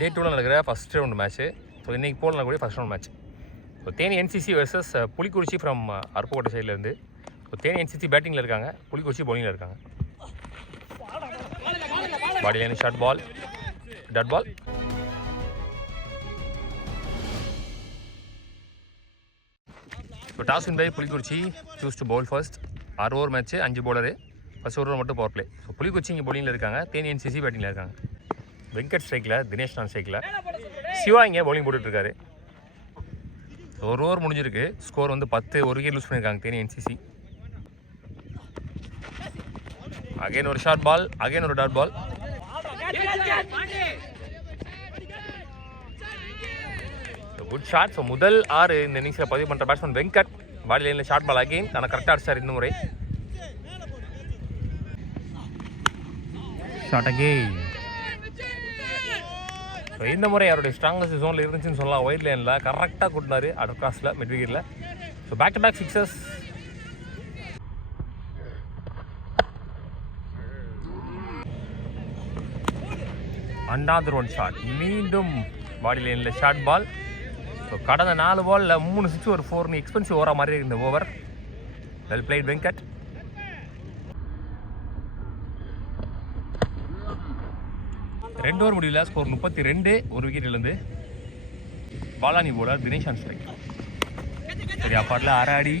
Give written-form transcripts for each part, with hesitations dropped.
டே 2ல் நடக்கிற first round match. So இன்றைக்கி போல் நடக்கக்கூடிய first round match. So Theni NCC versus Pulikurichi from Aruppukottai சைட்லேருந்து. ஸோ தேனி என்சிசி பேட்டிங்கில் இருக்காங்க, புலிக்குறிச்சி பவுலிங்கில் இருக்காங்க. Body line short ball, dot ball. So toss win by Pulikurichi, choose to bowl first. 6 over match, 5 bowler, first over மட்டும் power play. So Pulikurichi இங்கே பவுலிங்கில் இருக்காங்க, Theni NCC பேட்டிங்கில் இருக்காங்க. வெங்கட் ஸ்ட்ரைக்கில், தினேஷ் நான் ஸ்ட்ரைக்கில், சிவா இங்கே பவுலிங் போட்டுட்ருக்காரு. ஸோ 1 ஓவர் முடிஞ்சிருக்கு, ஸ்கோர் வந்து 10, 1 விக்கெட் லூஸ் பண்ணியிருக்காங்க தேனி என்சிசி. அகைன் ஒரு ஷார்ட் பால், அகைன் ஒரு dot ball. Good shot. So முதல் 6 இந்த இன்னிங்ஸில் பதிவு பண்ணுற பேட்ஸ்மேன் வெங்கட். பாடி லைனில் ஷார்ட் பால் அகைன், ஆனால் கரெக்டாக அடிச்சார் இந்த முறை. Short again. ஸோ இந்த முறை அவருடைய ஸ்ட்ராங்கஸ்ட் ஜோனில் இருந்துச்சுன்னு சொல்லலாம். ஒயிட் லைனில் கரெக்டாக கூட்டினார், அடர் கிராஸில், மிட் விக்கெட்டில். So back to back sixes. And another one shot, மீண்டும் பாடி லைனில் ஷார்ட் பால். ஸோ கடந்த 4 பாலில் 3 6 ஒரு 4 எக்ஸ்பென்சிவ் ஓவராக மாதிரி இந்த ஓவர். Well plate Venkat. ரெண்டு ஓவர் முடியல, ஸ்கோர் 32, 1 விக்கெட் இழந்து. பாலானி போலர், தினேஷ் ஆன் ஸ்ட்ரைக். சரி அப்பாட்டில் அராடி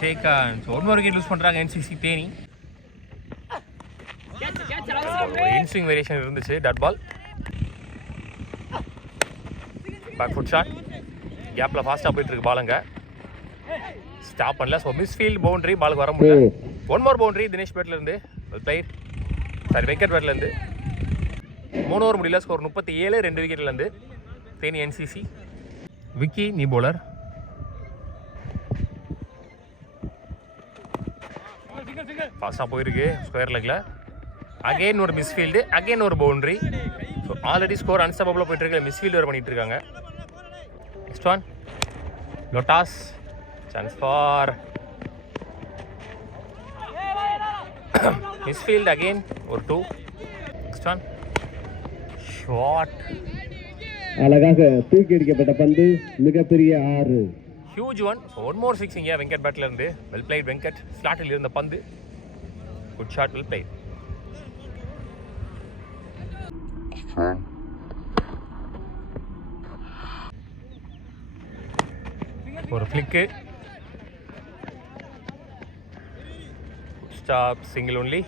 சேகான். ஸோ 1 விக்கெட் லூஸ் பண்ணுறாங்க என்சிசி தேனி. இன்ஸ்விங் வேரியேஷன் இருந்துச்சு, dot ball. Back foot shot, கேப்பில் ஃபாஸ்ட்டாக போயிட்டுருக்கு பாலுங்க, ஸ்டாப் பண்ணல. ஸோ மிஸ்ஃபீல்ட் பவுண்டரி, பாலுக்கு வர முடியல. 1 மோர் பவுண்டரி தினேஷ் பேட்லேருந்து, பிளேயர் சாரி வெங்கட் பேட்லேருந்து. 3 ஓவர் முடியல, ஸ்கோர் 37, 2 விக்கெட்லேருந்து தேனி என்சிசி. விக்கி நீ போலர். ஃபாஸ்ட்டாக போயிருக்கு ஸ்கொயர் லெக்கில். அகெயின் ஒரு மிஸ்ஃபீல்டு, அகெயின் ஒரு பவுண்டரி. ஸோ ஆல்ரெடி ஸ்கோர் அன்ஸ்டாப்பபிளாக போயிட்டு இருக்கு, மிஸ்ஃபீல்டு வேறு பண்ணிட்டு இருக்காங்க. நெக்ஸ்ட் ஒன் லோட்டாஸ், சான்ஸ் ஃபார் மிஸ்ஃபீல்டு, அகெயின் ஒரு 2. நெக்ஸ்ட் ஒன் ஷாட், அழகாக தூக்கி அடிக்கப்பட்ட பந்து, மிகப்பெரிய 6, ஹியூஜ் ஒன். ஸோ 1 மோர் 6 இங்கே வெங்கட் பேட்டில் இருந்து. Well plate Venkat. ஸ்லாட்டில் இருந்த பந்து, குட் ஷாட், வெல் பிளேட். ஒரு ஃப்ளிக்கு, ஸ்டாப், சிங்கிள் ஒன்லி.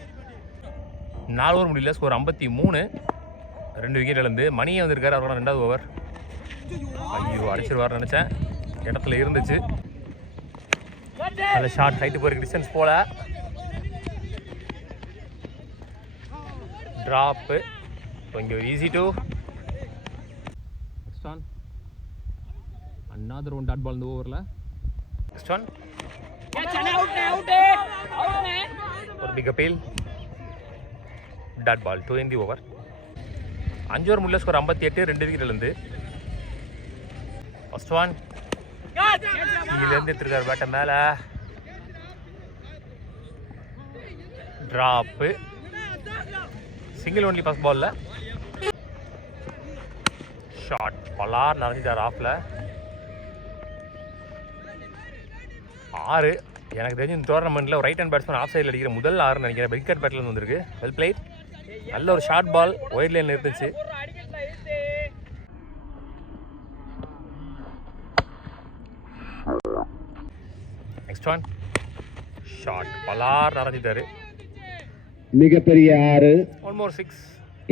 4 ஓவர் முடியல, ஸ்கோர் 53, 2 விக்கெட் இழந்து. மணியே வந்திருக்காரு, அவரோட 2வது ஓவர். ஐயோ அடிச்சிருவார் நினச்சேன், இடத்துல இருந்துச்சு. நல்ல ஷார்ட், ஹைட்டு போகிற டிஸ்டன்ஸ் போல. ட்ராப்பு. ஸோ இங்கே ஒரு easy 2. Next one another one dot ball இந்த ஓவரில். நெக்ஸ்ட் ஒன் ஒரு big appeal, dot ball, 2 in the over. 5 over முடியல, ஸ்கோர் 58, 2 விக்கெட் இழந்து. ஃபர்ஸ்ட் ஒன் இங்கிலேருந்து எடுத்துருக்காரு பேட்டை மேலே. ட்ராப்பு, சிங்கிள் ஒன்லி ஃபர்ஸ்ட் பாலில். ஷாட், பலார் நிறைஞ்சிட்டார் ஆஃபில். 6. எனக்கு தெரிஞ்சு இந்த டோர்னமெண்ட்டில் ரைட் ஹேண்ட் பேட்ஸ்மேன் ஆஃப் சைடில் அடிக்கிற முதல் 6 நினைக்கிறேன். விக்கெட் பேட்டில் வந்திருக்கு. Well played. நல்ல ஒரு ஷார்ட் பால், ஒயிட் லைனில் இருந்துச்சு. நெக்ஸ்ட் ஒன் ஷாட், பலார் நிறைஞ்சிட்டாரு. மிகப்பெரிய 6, 1 more 6.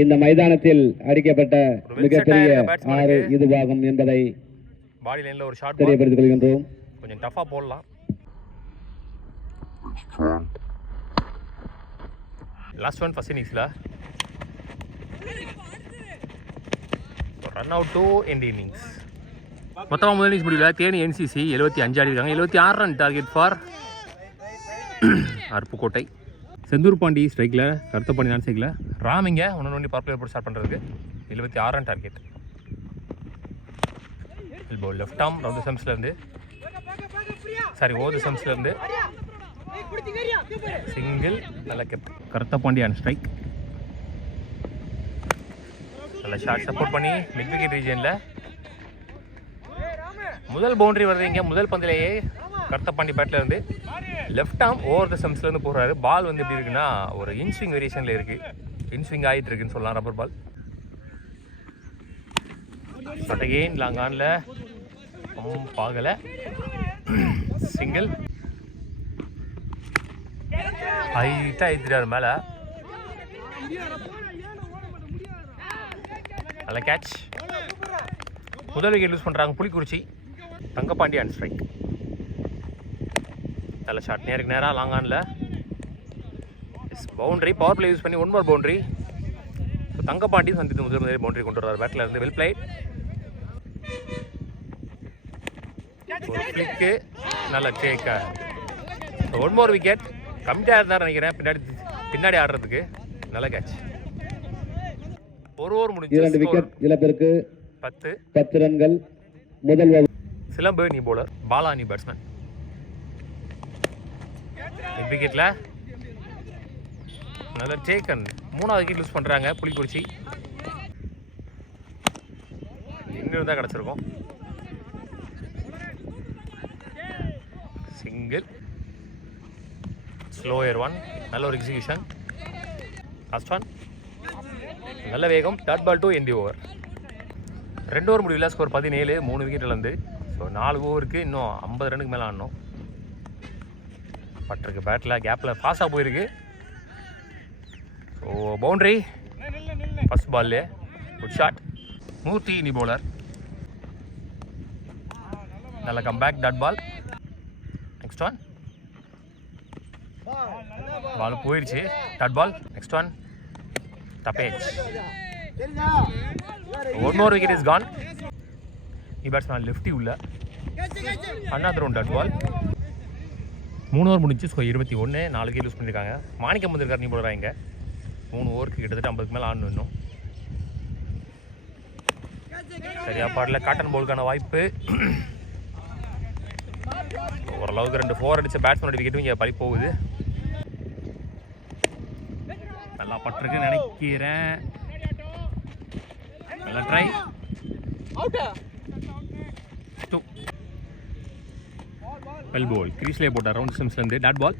இந்த மைதானத்தில் அடிக்கப்பட்ட மிகப்பெரிய 6 இதுவாகும் என்பதை பாடி லைனில் ஒரு ஷார்ட் தெரியப்படுத்திக் கொள்கின்றோம். கொஞ்சம் டஃப்பாக போடலாம். லாஸ்ட் ஒன் ஃபர்ஸ்ட் இன்னிங்ஸில் run out 2 in the innings. மொத்தமாக முதல் இன்னிங்ஸ் முடியல தேனி என்சிசி 75 ஆடிருக்காங்க. 76 run target for Aruppukottai. Senthur Pandi ஸ்ட்ரைக்கில், கருத்தப்பாண்டி நான் ஸ்ட்ரைக்கில், ராமிங்க 1 பவர் பிளே போட்டு ஸ்டார்ட் பண்ணுறதுக்கு. 76 ரன் டார்கெட். எல்போ லெஃப்ட் ஆர்ம் ரவுண்ட் செம்ஸ்லேருந்து, சாரி ஓவர் செம்ஸ்லேருந்து சிங்கிள், நல்ல கருத்தப்பாண்டி ஆன் ஸ்ட்ரைக். நல்ல ஷார்ட் சப்போர்ட் பண்ணி மிட் விக்கெட் ரீஜனில் முதல் பவுண்டரி வருது இங்கே முதல் பந்திலேயே கருத்தப்பாண்டி பேட்டில் இருந்து லெஃப்ட் ஆர்ம் ஓவர் த ஸ்டம்ப்ஸ்லேருந்து போடுறாரு. பால் வந்து எப்படி இருக்குன்னா ஒரு இன்ஸ்விங் வேரியேஷனில் இருக்குது, இன்ஸ்விங் ஆகிட்டு இருக்குன்னு சொல்லலாம். Rubber ball but again long ஆனில் பார்க்கலை. சிங்கிள் ஹைட்டாக ஏற்றிட்டார் மேலே. நல்ல கேட்ச். முதல் விக்கெட் யூஸ் பண்ணுறாங்க புலிக்குறிச்சி. Thangapandi and strike. நல்ல ஷாட் நேருக்கு நேராக லாங் ஆனில் பவுண்டரி. பவர் பிளே யூஸ் பண்ணி 1 more பவுண்டரி. தங்கப்பாண்டி சந்தித்து முதல் பவுண்டரி கொண்டு வர்றார் பேட்டில் இருந்து. Well plate. ஒரு ஃபிளிக்கு நல்ல டேக். 1 more wicket. கம்மியாக இருந்தார் நினைக்கிறேன் பின்னாடி ஆடுறதுக்கு. நல்ல கேட்ச். ஒரு ஓவர் முடிஞ்சு 2 விக்கெட் இழப்பிற்கு 10 ரன்கள். முதல் ஓவர். சிலம்பு நீ போலர், பாலா நீ பேட்ஸ்மேன். மிட் விக்கெட்டில் நல்ல டேக்கன். 3வது விக்கெட் யூஸ் பண்ணுறாங்க புலிக்குறிச்சி. இன்னும் தான் கிடச்சிருக்கும். சிங்கிள். ஸ்லோயர் 1. நல்ல ஒரு எக்ஸிகியூஷன். Last one. நல்ல வேகம். Dot ball 2 in the over. 2 over முடியல. ஸ்கோர் 17. 3 விக்கெட்லேருந்து. ஸோ 4 ஓவருக்கு இன்னும் 50 ரன்னுக்கு மேலே ஆடணும். பட்டிருக்கு பேட்டில் கேப்பில் ஃபாஸ்ட்டாக போயிருக்கு. ஸோ பவுண்ட்ரி ஃபஸ்ட் பால்லே. Good shot. மூர்த்தி நீ பவுலர். நல்ல comeback. Dot ball. Next one. Ball போயிடுச்சு. Dot ball. Next one. டப்பேஜ். 1 more wicket is gone. ಈ ಬ್ಯಾಟ್ಸ್ಮನ್ ಲೆಫ್ಟಿ ಉಳ್ಳ அண்ணாதிரம் டாட் பால். 3 ஓவர் முடிஞ்சு ஸ்கோர் 21. 4 விக்கெட் யூஸ் பண்ணியிருக்காங்க. மாணிக்கம் வந்திருக்காரு நீ போடுறாங்க இங்கே. 3 ஓவருக்கு கிட்டத்தட்ட 50க்கு மேலே ஆடணும் இன்னும். சரியா பாடல. காட்டன் போலுக்கான வாய்ப்பு. ஓரளவுக்கு 2 4 அடித்த பேட்ஸ்மேனோட விக்கெட்டும் இங்கே பறி போகுது. நல்லா பட்டிருக்குன்னு நினைக்கிறேன். நல்லா ட்ரை. 2. Well ball. கிரீஸ்லேயே போட்டார் ரவுண்ட் ஸ்டம்ப்ஸ்லேருந்து. Dot ball.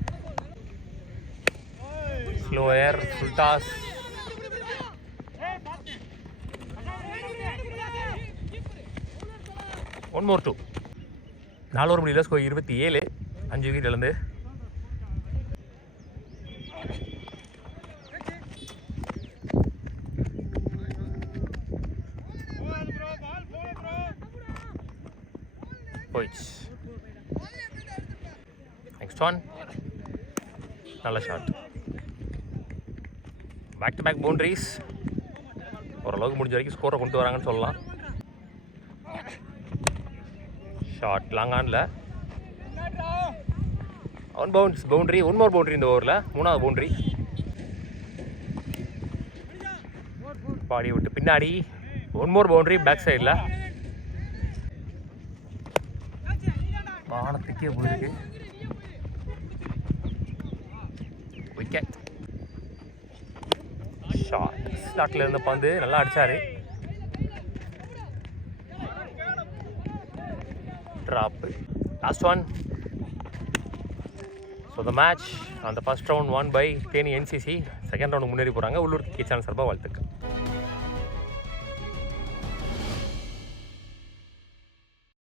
Slower. Full toss. One more 2. 4 over முடியல. ஸ்கோர் 27. 5 விக்கெட் இழந்து. போயிடுச்சு. Next one. நல்ல shot. Back to back boundaries. ஓரளவுக்கு முடிஞ்ச வரைக்கும் ஸ்கோரை கொண்டு வராங்கன்னு சொல்லலாம். ஷாட் லாங் ஆனில். One boundary. 1 more பவுண்டரி இந்த ஓவரில். 3வது பவுண்டரி. பாடி விட்டு பின்னாடி 1 more பவுண்டரி பேக் சைடில். வானத்துக்கே போயிருக்கு. விக்கெட். ஷாட். ஸ்லாட்டில் இருந்த பந்து நல்லா அடித்தார். Drop. Last one. So the match அந்த first round 1 by Theni NCC. Second ரவுண்டுக்கு முன்னேறி போகிறாங்க. உள்ளூர் கிச்சன் சார்பாக வாழ்த்துக்கள்.